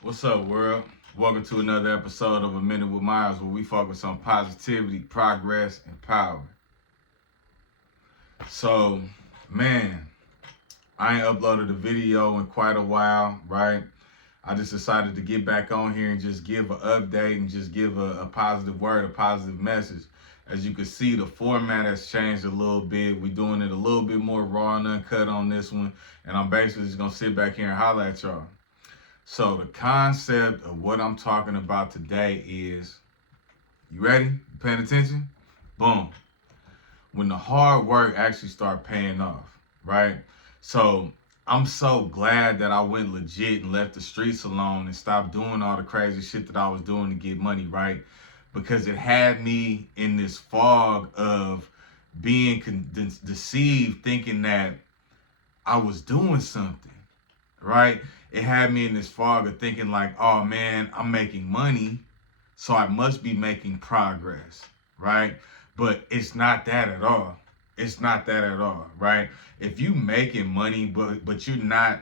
What's up, world? Welcome to another episode of A Minute with Miles, where we focus on positivity, progress, and power. So, man, I ain't uploaded a video in quite a while, right? I just decided to get back on here and just give an update and just give a positive word, a positive message. As you can see, the format has changed a little bit. We're doing it a little bit more raw and uncut on this one. And I'm basically just going to sit back here and holler at y'all. So the concept of what I'm talking about today is, you ready? You paying attention? Boom. When the hard work actually start paying off, right? So I'm so glad that I went legit and left the streets alone and stopped doing all the crazy shit that I was doing to get money, right? Because it had me in this fog of being deceived, thinking that I was doing something, right? It had me in this fog of thinking like, oh man, I'm making money, so I must be making progress, right? But it's not that at all. It's not that at all, right? If you making money, but you're not,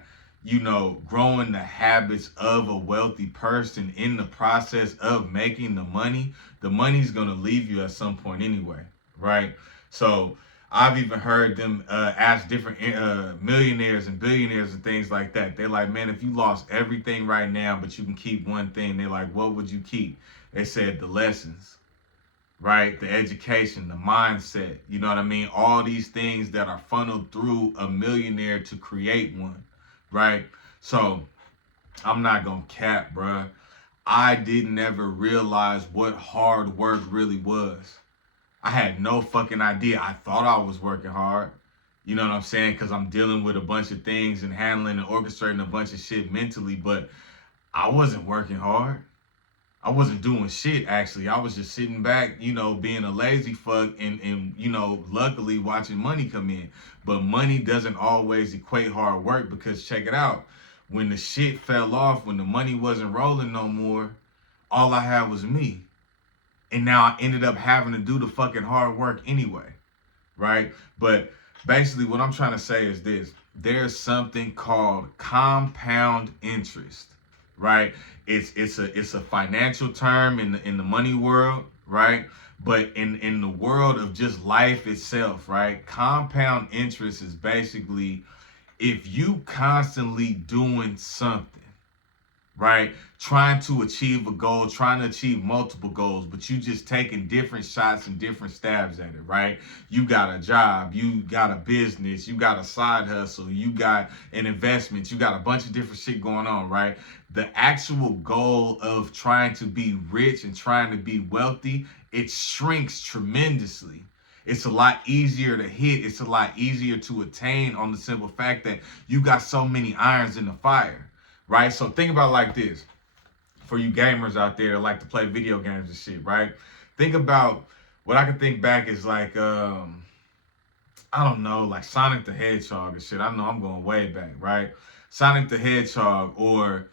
growing the habits of a wealthy person in the process of making the money's gonna leave you at some point anyway, right? So I've even heard them ask different millionaires and billionaires and things like that. They're like, man, if you lost everything right now, but you can keep one thing, they're like, what would you keep? They said the lessons, right? The education, the mindset, you know what I mean? All these things that are funneled through a millionaire to create one, right? So I'm not gonna cap, bruh. I didn't ever realize what hard work really was. I had no fucking idea. I thought I was working hard. You know what I'm saying? Because I'm dealing with a bunch of things and handling and orchestrating a bunch of shit mentally, but I wasn't working hard. I wasn't doing shit actually. I was just sitting back, being a lazy fuck and luckily watching money come in. But money doesn't always equate hard work because check it out. When the shit fell off, when the money wasn't rolling no more, all I had was me. And now I ended up having to do the fucking hard work anyway, right? But basically, what I'm trying to say is this: there's something called compound interest, right? It's a financial term in the money world, right? But in the world of just life itself, right? Compound interest is basically if you constantly doing something, right? Trying to achieve a goal, trying to achieve multiple goals, but you just taking different shots and different stabs at it, right? You got a job, you got a business, you got a side hustle, you got an investment, you got a bunch of different shit going on, right? The actual goal of trying to be rich and trying to be wealthy, it shrinks tremendously. It's a lot easier to hit. It's a lot easier to attain on the simple fact that you got so many irons in the fire, right? So think about it like this for you gamers out there that like to play video games and shit, right? Think about what I can think back is like, I don't know, like Sonic the Hedgehog and shit. I know I'm going way back, right? Sonic the Hedgehog or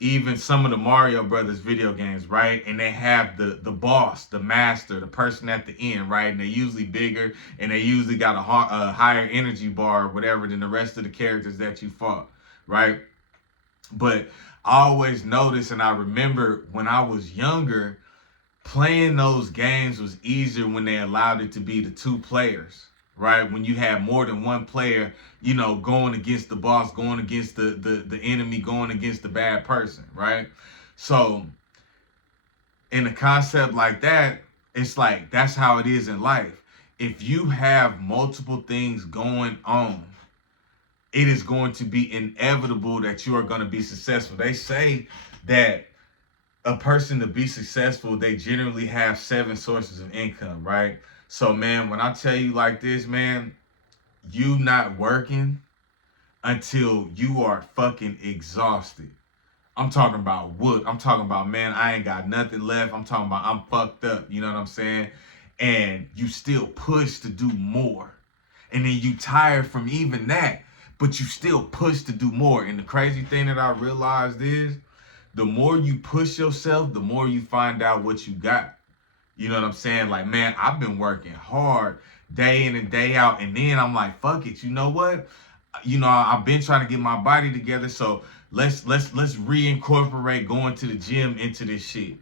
even some of the Mario Brothers video games, right? And they have the boss, the master, the person at the end, right? And they're usually bigger and they usually got a higher energy bar or whatever than the rest of the characters that you fought, right? But I always noticed and I remember when I was younger, playing those games was easier when they allowed it to be the two players, right? When you had more than one player, going against the boss, going against the enemy, going against the bad person, right? So in a concept like that, it's like that's how it is in life. If you have multiple things going on, it is going to be inevitable that you are going to be successful. They say that a person to be successful, they generally have 7 sources of income, right? So, man, when I tell you like this, man, you not working until you are fucking exhausted. I'm talking about what? I'm talking about, man, I ain't got nothing left. I'm talking about I'm fucked up. You know what I'm saying? And you still push to do more. And then you tired from even that, but you still push to do more. And the crazy thing that I realized is the more you push yourself, the more you find out what you got. You know what I'm saying? Like, man, I've been working hard day in and day out. And then I'm like, fuck it. You know what? I've been trying to get my body together. So let's reincorporate going to the gym into this shit.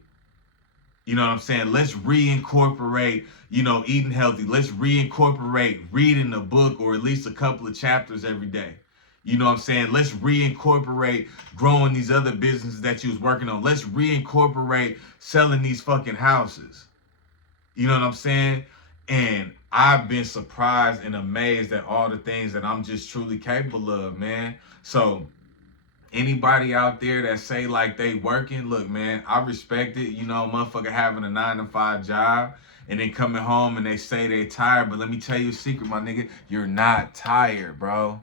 You know what I'm saying? Let's reincorporate, eating healthy. Let's reincorporate reading a book or at least a couple of chapters every day. You know what I'm saying? Let's reincorporate growing these other businesses that you was working on. Let's reincorporate selling these fucking houses. You know what I'm saying? And I've been surprised and amazed at all the things that I'm just truly capable of, man. So anybody out there that say like they working, look, man, I respect it. Motherfucker having a 9-to-5 job and then coming home and they say they tired. But let me tell you a secret, my nigga. You're not tired, bro.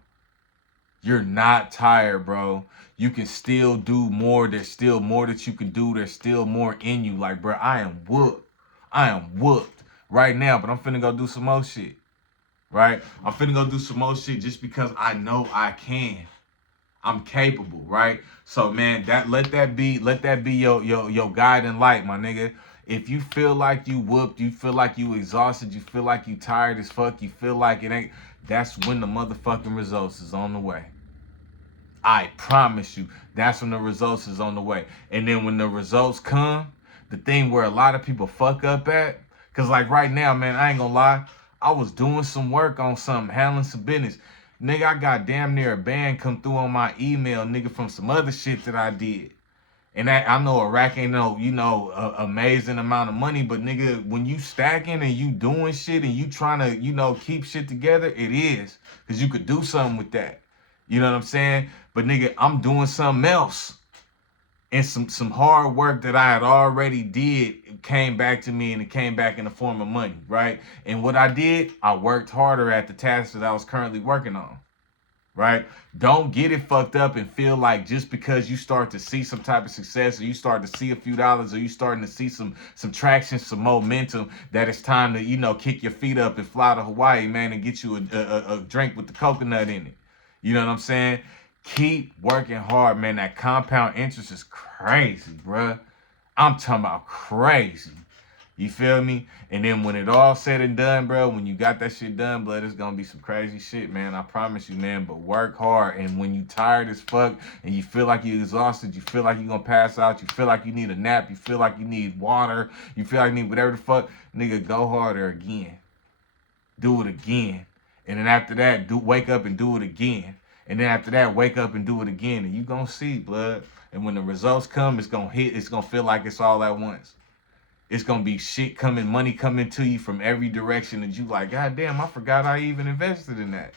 You're not tired, bro. You can still do more. There's still more that you can do. There's still more in you. Like, bro, I am whooped. I am whooped right now, but I'm finna go do some more shit. Right? I'm finna go do some more shit just because I know I can. I'm capable, right? So man, let that be your guiding light, my nigga. If you feel like you whooped, you feel like you exhausted, you feel like you tired as fuck, you feel like it ain't, that's when the motherfucking results is on the way. I promise you, that's when the results is on the way. And then when the results come, the thing where a lot of people fuck up at, cause like right now, man, I ain't gonna lie, I was doing some work on something, handling some business. Nigga, I got damn near a band come through on my email, nigga, from some other shit that I did. And that, I know a rack ain't amazing amount of money, but nigga, when you stacking and you doing shit and you trying to, keep shit together, it is. Cause you could do something with that. You know what I'm saying? But nigga, I'm doing something else. And some hard work that I had already did came back to me, and it came back in the form of money, right? And what I did, I worked harder at the task that I was currently working on, right? Don't get it fucked up and feel like just because you start to see some type of success, or you start to see a few dollars, or you starting to see some traction, some momentum, that it's time to, kick your feet up and fly to Hawaii, man, and get you a drink with the coconut in it. You know what I'm saying? Keep working hard, man. That compound interest is crazy, bruh. I'm talking about crazy. You feel me? And then when it all said and done, bro, when you got that shit done, blood, it's gonna be some crazy shit, man. I promise you, man. But work hard. And when you tired as fuck and you feel like you're exhausted, you feel like you're gonna pass out, you feel like you need a nap, you feel like you need water, you feel like you need whatever the fuck, nigga, go harder again. Do it again. And then after that, wake up and do it again. And then after that, wake up and do it again. And you gonna see, blood. And when the results come, it's gonna hit. It's gonna feel like it's all at once. It's gonna be shit coming, money coming to you from every direction. And you like, God damn, I forgot I even invested in that.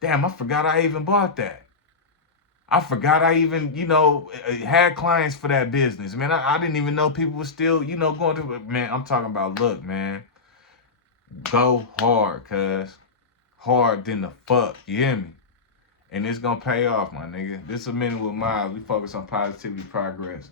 Damn, I forgot I even bought that. I forgot I even, had clients for that business. Man, I didn't even know people were still, going to it. Man, I'm talking about, look, man. Go hard, cuz. Hard than the fuck. You hear me? And it's gonna pay off, my nigga. This is A Minute with Miles. We focus on positivity, progress.